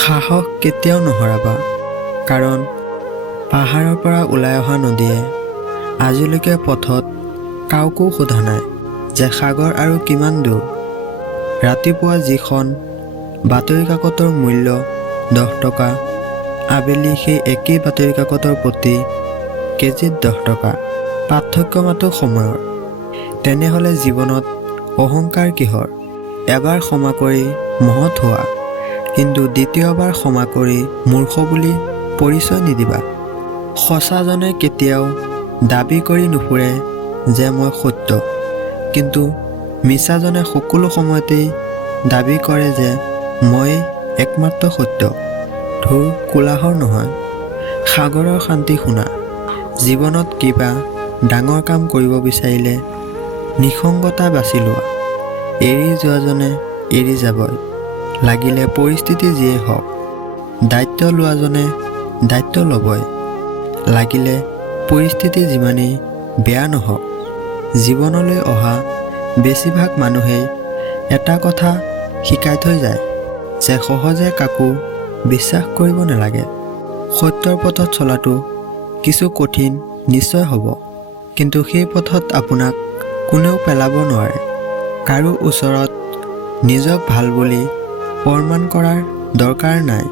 সাহস কেতিয়াও নহৰাবা, কাৰণ পাহাৰৰ পৰা ওলাই অহা নদীয়ে আজিলৈকে পথত কাকো সোধা নাই যে সাগৰ আৰু কিমান দূৰ। ৰাতিপুৱা যিখন বাতৰি কাকতৰ মূল্য 10 টকা, আবেলি সেই একেই বাতৰি কাকতৰ প্ৰতি কেজিত 10 টকা। পাৰ্থক্য মাত্ৰ সময়ৰ। তেনেহ'লে জীৱনত অহংকাৰ কিহৰ? এবাৰ ক্ষমা কৰি মহৎ হোৱা, কিন্তু দ্বিতীয়বাৰ ক্ষমা কৰি মূৰ্খ বুলি পৰিচয় নিদিবা। সঁচাজনে কেতিয়াও দাবী কৰি নুফুৰে যে মই সত্য, কিন্তু মিছাজনে সকলো সময়তেই দাবী কৰে যে মই একমাত্ৰ সত্য। ধুৰ কোলাহল নহয়, সাগৰৰ শান্তি শুনা। জীৱনত কিবা ডাঙৰ কাম কৰিব বিচাৰিলে নিসংগতা বাছি লোৱা। এৰি যোৱাজনে এৰি যাবই, লাগিলে পৰিস্থিতি যিয়েই হওক। দায়িত্ব লোৱাজনে দায়িত্ব ল'বই, লাগিলে পৰিস্থিতি যিমানেই বেয়া নহওক। জীৱনলৈ অহা বেছিভাগ মানুহেই এটা কথা শিকাই থৈ যায় যে সহজে কাকো বিশ্বাস কৰিব নালাগে। সত্যৰ পথত চলাটো কিছু কঠিন নিশ্চয় হ'ব, কিন্তু সেই পথত আপোনাক কোনেও পেলাব নোৱাৰে। কাৰো ওচৰত নিজক ভাল বুলি প্ৰমাণ কৰাৰ দৰকাৰ নাই,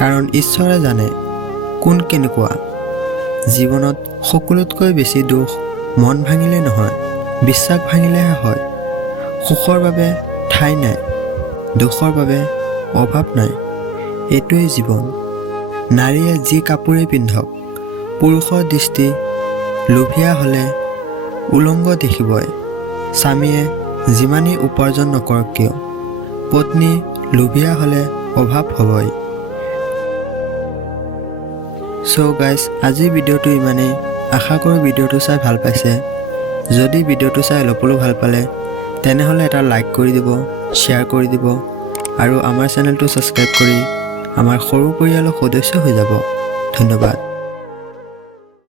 কাৰণ ঈশ্বৰে জানে কোন কেনেকুৱা। জীৱনত সকলোতকৈ বেছি দুখ মন ভাঙিলে নহয়, বিশ্বাস ভাঙিলেহে হয়। সুখৰ বাবে ঠাই নাই, দুখৰ বাবে অভাৱ নাই। এইটোৱেই জীৱন। নাৰীয়ে যি কাপোৰেই পিন্ধক, পুৰুষৰ দৃষ্টি লোভীয়া হ'লে উলংগ দেখিবই। স্বামীয়ে যিমানেই উপাৰ্জন নকৰক কিয়, পত্নী লোভীয়া হ'লে অভাৱ হ'বই। চ' গাইজ, আজিৰ ভিডিঅ'টো ইমানেই। আশা কৰোঁ ভিডিঅ'টো চাই ভাল পাইছে। যদি ভিডিঅ'টো চাই অলপ হ'লেও ভাল পালে, তেনেহ'লে এটা লাইক কৰি দিব, শ্বেয়াৰ কৰি দিব, আৰু আমাৰ চেনেলটো ছাবস্ক্ৰাইব কৰি আমাৰ সৰু পৰিয়ালৰ সদস্য হৈ যাব। ধন্যবাদ।